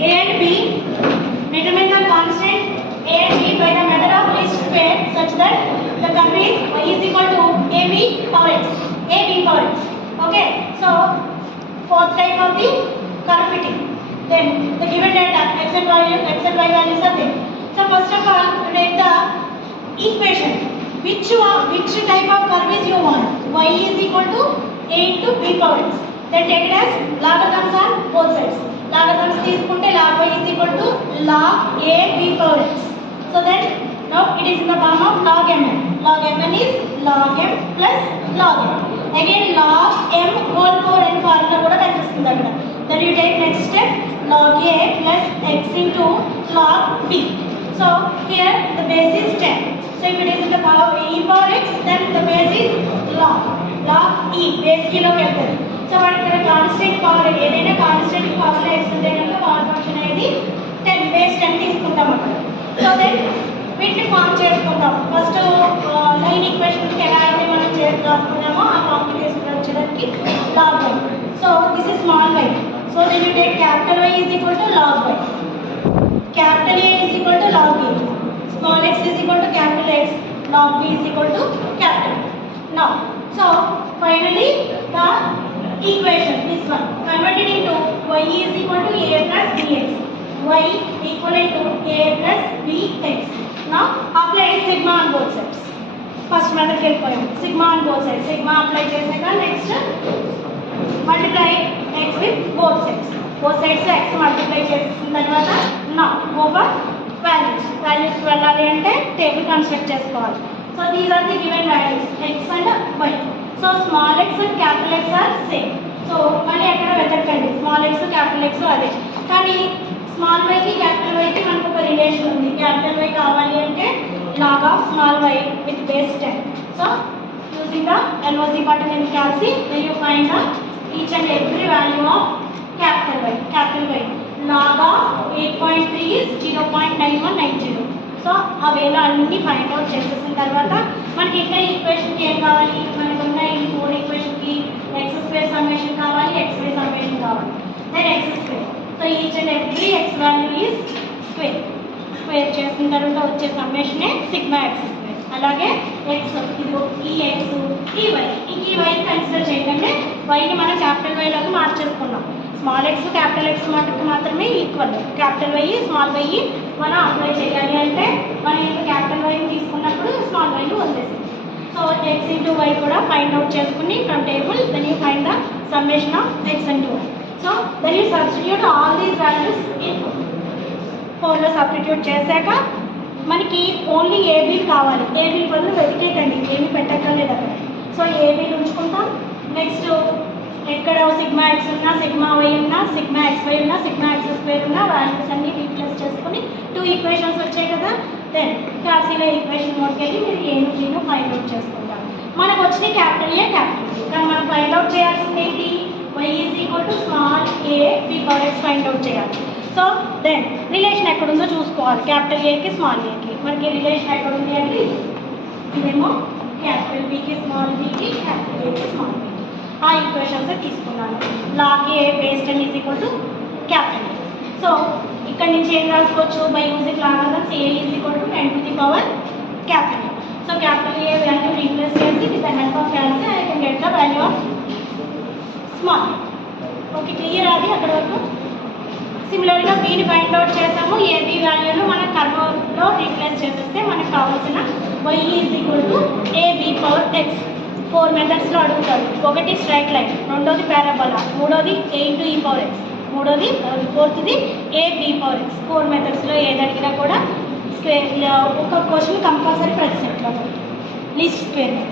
A and B, determine the constant A and B by the method of least square such that the curve is equal to AB power x, AB power x. Okay, so fourth type of the curve fitting. Then the given data x and y values are there. So first of all, you take the equation. Which type of curve is you want? Y is equal to A into B power x. Then take it as logarithms on both sides. Logarithms తీసుకుంటే log y is equal to log A B power x. So then now it is in the form of log mn. Log mn is log m plus log m. Again log m whole power n formula కూడా కనిపిస్తుంది అక్కడ. Then you take next step log A plus x into log B. So here the base is 10. So if it is in the power e power x, then the base is log e, base kilo వెళ్తుంది. సో మనకి ఇక్కడ constant power ఏదైనా constant power x ఉంటే కనుక power function అనేది 10 బేస్ 10 తీసుకుంటాం అక్కడ. So then వీటిని ఫామ్ చేసుకుంటాం. ఫస్ట్ లైన్ ఈక్వేషన్కి ఎలా అయితే మనం రాసుకున్నామో ఆ ఫామ్కి తీసుకుని వచ్చేదానికి log y. So this is small y. So then you take capital Y is equal to log y. Capital A is equal to log A. Small x is equal to capital X. Log B is equal to capital. Now, so finally the equation this one converted into y is equal to a plus bx. Y equivalent to a plus bx. Now apply sigma on both sides. First method వెళ్ళిపోయాం. Sigma on both sides. Sigma apply చేసాక next multiply x with both sides. Both sides x multiply చేసిన తర్వాత now go for values వెళ్ళాలి అంటే table construct చేసుకోవాలి. So these are the given values x and y. So small x and capital x are same. So మళ్ళీ ఎక్కడ వెతకండి small x capital x అదే, కానీ స్మాల్ y కి క్యాపిటల్ y కి మనకు ఒక రిలేషన్ ఉంది. క్యాపిటల్ y కావాలి అంటే log of small y with base 10. So using the LOC button in Calc, then you find the each and every value of capital Y. Log of 8.3 is 0.9190. సో ఆ వేలో అన్ని ఫైండ్ అవుట్ చేసేసిన తర్వాత మనకి ఇంకా ఈక్వేషన్కి ఏం కావాలి, మనకు ఉన్న ఈ 4 ఈక్వేషన్కి ఎక్స్ స్క్వేర్ సమ్మేషన్ కావాలి, ఎక్స్ వై సమ్మేషన్ కావాలి, then x square. So each and every x value is square చేసిన తర్వాత వచ్చే సమ్మేషనే సిగ్మా ఎక్స్ స్క్వేర్. అలాగే ఎక్స్ ఇది ఈ ఎక్స్ ఈ వై, ఈ వై కన్సిడర్ చేయకంటే వైని మనం క్యాపిటల్ వైలోకి మార్చేసుకున్నాం. స్మాల్ ఎక్స్ క్యాపిటల్ ఎక్స్ మటుకు మాత్రమే equal. Capital Y small Y మనం అప్లై చేయాలి అంటే మనం ఇంకా క్యాపిటల్ వైని తీసుకున్నప్పుడు స్మాల్ వైని వదిలేసింది. సో ఎక్స్ ఇంటూ వై కూడా ఫైండ్ అవుట్ చేసుకుని from table then you find the summation of X into Y. So then you substitute all these values in 4లో సబ్స్టిట్యూట్ చేశాక మనకి ఓన్లీ ఏబీ కావాలి. ఏబీ బదులు వెతికేకండి, ఏమీ పెట్టక్కర్లేదు అక్కడ. సో ఏబీలు ఉంచుకుంటాం. నెక్స్ట్ ఎక్కడ సిగ్మా ఎక్స్ ఉన్నా, సిగ్మా వై ఉన్నా, సిగ్మా ఎక్స్ వై ఉన్నా, సిగ్మా ఎక్స్ స్క్వేర్ ఉన్నా వాల్యూస్ అన్ని రీప్లేస్ చేసుకుని 2 ఈక్వేషన్స్ వచ్చాయి కదా. దెన్ కాల్సీలో ఈక్వేషన్ మోడ్కి వెళ్ళి మీరు ఏను జీను ఫైండ్ అవుట్ చేసుకుంటారు. మనకు వచ్చింది క్యాపిటల్ ఏ క్యాపిటల్ బి, కానీ మనం ఫైండ్ అవుట్ చేయాల్సింది ఏంటి? Y is equal to small a b power x find out చేయాలి. సో దెన్ రిలేషన్ ఎక్కడుందో చూసుకోవాలి. క్యాపిటల్ ఏకి స్మాల్ ఏకి మనకి రిలేషన్ ఎక్కడుంది అంటే ఇదేమో క్యాపిటల్ బికి స్మాల్ బికి క్యాపిటల్ ఏకి స్మాల్ బికి ఆ ఈక్వేషన్స్ తీసుకున్నాను. Log A base 10 is equal to capital A. So ఇక్కడ నుంచి ఏం రాసుకోవచ్చు? By using logarithms A is equal to 10 to the power capital A. So capital A value replace చేసి with the help of calci I can get the value of small. Okay, clear అది అక్కడ వరకు. సిమిలర్గా బీని find out చేసాము. ఏబీ వాల్యూను మన కర్వ్లో రీప్లేస్ చేసేస్తే మనకు కావాల్సిన Y is equal to A B power X. 4 మెథడ్స్లో అడుగుతారు. ఒకటి స్ట్రైట్ లైన్, రెండోది పారాబోలా, మూడోది A into E power X, ఫోర్త్ది ఏ బీ పవర్ ఎక్స్. 4 మెథడ్స్లో ఏది అడిగినా కూడా స్క్వేర్ ఒక క్వశ్చన్ కంపల్సరీ ప్రతి సెట్లో లీస్ట్ స్క్వేర్ మెథడ్.